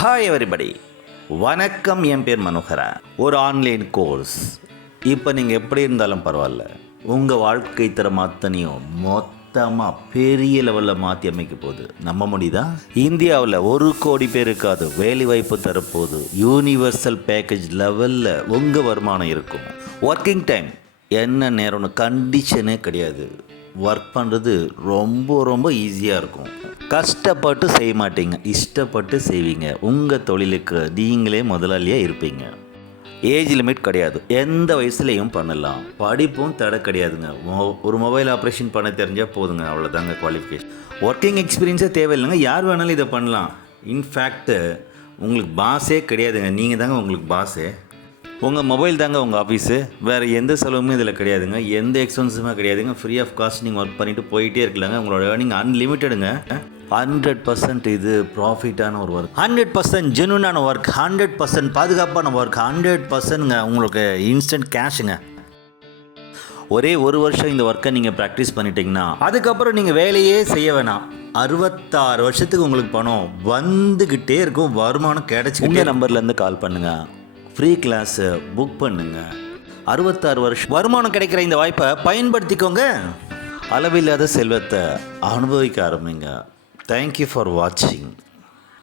Hi everybody, வணக்கம். என் பேர் மனோகரா. ஒரு ஆன்லைன் கோர்ஸ். இப்போ நீங்கள் எப்படி இருந்தாலும் பரவாயில்ல, உங்கள் வாழ்க்கை தரம் அத்தனையும் மொத்தமாக பெரிய லெவலில் மாற்றி அமைக்க போகுது. நம்ப முடியுதா? இந்தியாவில் 1 கோடி பேருக்காவது வேலைவாய்ப்பு தரப்போகுது. யூனிவர்சல் பேக்கேஜ் லெவலில் உங்கள் வருமானம் இருக்கும். ஒர்க்கிங் டைம் என்ன நேரம்னு கண்டிஷனே கிடையாது. ஒர்க் பண்ணுறது ரொம்ப ஈஸியாக இருக்கும். கஷ்டப்பட்டு செய்ய மாட்டீங்க, இஷ்டப்பட்டு செய்வீங்க. உங்கள் தொழிலுக்கு நீங்களே முதலாளியாக இருப்பீங்க. ஏஜ் லிமிட் கிடையாது, எந்த வயசுலேயும் பண்ணலாம். படிப்பும் தடை கிடையாதுங்க. ஒரு மொபைல் ஆப்ரேஷன் பண்ண தெரிஞ்சால் போதுங்க, அவ்வளோதாங்க குவாலிஃபிகேஷன். ஒர்க்கிங் எக்ஸ்பீரியன்ஸே தேவையில்லைங்க, யார் வேணாலும் இதை பண்ணலாம். இன்ஃபேக்ட்டு உங்களுக்கு பாஸே கிடையாதுங்க, நீங்கள் தாங்க உங்களுக்கு பாஸே. உங்கள் மொபைல் தாங்க உங்கள் ஆஃபீஸு. வேறு எந்த செலவுமே இதில் கிடையாதுங்க, எந்த எக்ஸ்பென்ஸுமே கிடையாதுங்க. ஃப்ரீ ஆஃப் காஸ்ட் நீங்கள் ஒர்க் பண்ணிவிட்டு போயிட்டே இருக்கலாங்க. உங்களோட ஏர்னிங் அன்லிமிட்டடுங்க. 100% இது ப்ராஃபிட்டான ஒரு ஒர்க், 100% ஜென்யூனான ஒர்க், 100% பாதுகாப்பான ஒர்க், 100%ங்க உங்களுக்கு இன்ஸ்டன்ட் கேஷுங்க. ஒரே 1 வருஷம் இந்த ஒர்க்கை நீங்கள் ப்ராக்டிஸ் பண்ணிட்டீங்கன்னா அதுக்கப்புறம் நீங்கள் வேலையே செய்ய வேணாம். 66 வருஷத்துக்கு உங்களுக்கு பணம் வந்துக்கிட்டே இருக்கும், வருமானம் கிடைச்சிக்கிட்டே. நம்பர்லேருந்து கால் பண்ணுங்கள், ஃப்ரீ கிளாஸு புக் பண்ணுங்க. 66 வருஷம் வருமானம் கிடைக்கிற இந்த வாய்ப்பை பயன்படுத்திக்கோங்க. அளவில்லாத செல்வத்தை அனுபவிக்க ஆரம்பிங்க. தேங்க்யூ ஃபார் வாட்சிங்.